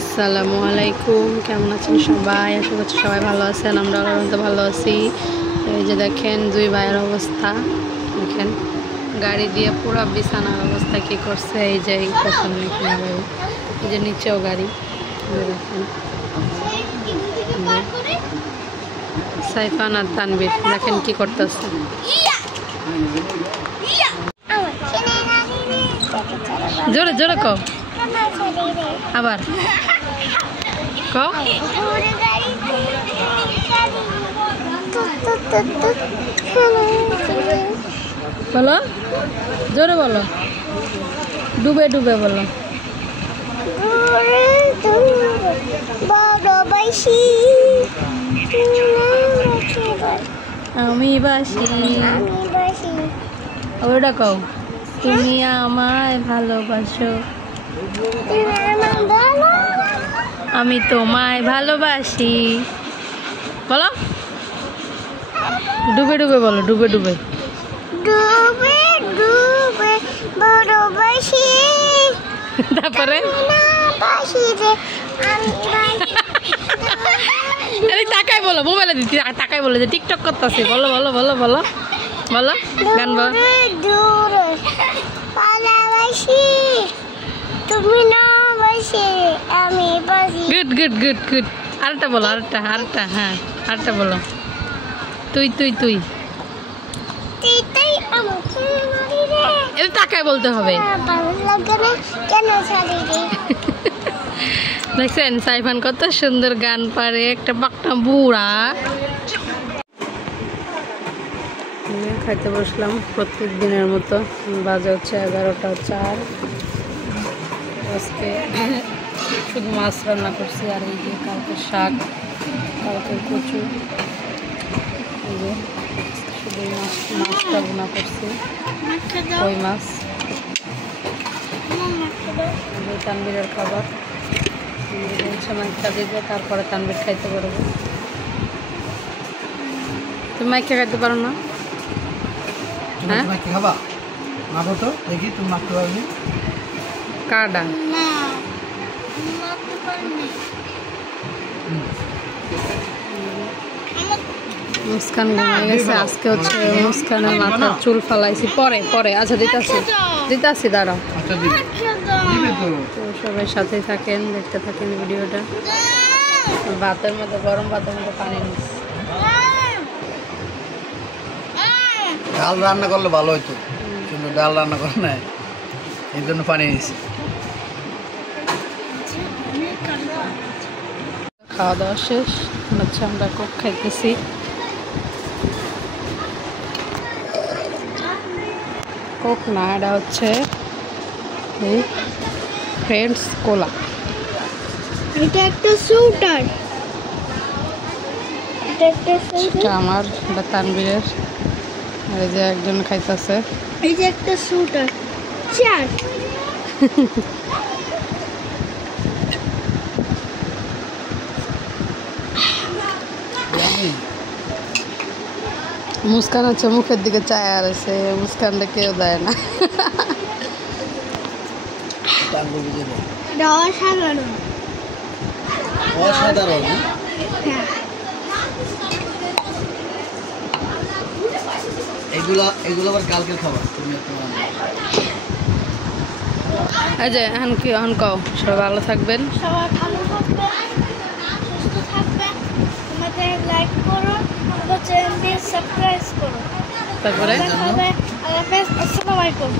আসসালামু আলাইকুম, কেমন আছেন সবাই? আশা করছি সবাই ভালো আছেন। আমরা তো ভালো আছি। এই যে দেখেন দুই ভাইয়ের অবস্থা, দেখেন গাড়ি দিয়ে পুরো বিছানার অবস্থা কি করছে। এই যে এই যে নিচেও গাড়ি, দেখেন সাইফান আর তানবীর দেখেন কি করতেছে। জোরে জোরে কও, আবার কও, বলো জোরে বলো, ডুবে ডুবে বলো। আমি বাসি, ওটা কও, তুমি আমায় ভালোবাসো, আমি তোমায় ভালোবাসি, বলো ডুবে ডুবে বলো, ডুবে ডুবে ডুবে ডুবে ভালোবাসি, তারপরে তাকাই বলো, মোবাইলে দিচ্ছি তাকাই বলো যে টিকটক করতেছি, বলো বলো বলো বলো বলো, গান বলো। ভালোবাসি তুমি না বাসি, আমি বাসি। গুড গুড গুড গুড, আরেকটা বলো, আরেকটা আরেকটা, হ্যাঁ আরেকটা বলো। তুই তুই তুই এটা তাকাই বলতে হবে। দেখছেন সাইফান কত সুন্দর গান পারে, একটা বাকটা বুড়া। খাইতে বসলাম প্রত্যেক দিনের মতো, বাজে হচ্ছে 11টা 4। আজকে শুধু মাছ রান্না করছি, আর এই যে কালকে শাক, কালকে কচু, এই যে শুধু মাছটা ভুনা করছি, কই মাছ। তানবীরের খাবার মাইকা দিবে, তারপরে তানবীর খাইতে পারবো। তুমি মাইকা খাইতে পারো না? হ্যাঁ খাবা না তো দেখি তুমি মাখতে পারবি কাডা মুস্কান ঘুমাই গেছে। আজকে হচ্ছে মুস্কানের মাথার চুল ফালাইছি, পরে পরে আচ্ছা দিতাছি দিতাছি, দাঁড়াও। তো সবাই সাথে থাকেন, দেখতে থাকেন ভিডিওটা। ভাতের মধ্যে, গরম ভাতের মধ্যে পানি নিচ্ছি। ডাল রান্না করলে ভালো হইতো, কিন্তু ডাল রান্না করে না, এই জন্য পানি নিয়েছি। খাওয়া দাওয়া শেষ, হচ্ছে আমরা কোক খাইতেছি। কোক না, এটা হচ্ছে এই ফ্রেন্ডস কোলা। এটা একটা সুটার, এটা আমার, এটা তানবীরের, এই যে একজন খাইতেছে। এই যে একটা সুটার চার। মুস্কান হচ্ছে মুখের দিকে চায় আর এসে, মুস্কানটা কেউ দেয় না। অসাধারণ অসাধারণ। এগুলো এগুলো আবার কালকের খাবার। তুমি এই যে এখন কি, এখন কও সবাই ভালো থাকবেন, সবাই ভালো থাকবে, সুস্থ থাকবে, আমাদের লাইক করো, আমাদের চ্যানেলটি সাবস্ক্রাইব করো। তারপরে আল্লাহ হাফেজ, আসসালামু আলাইকুম।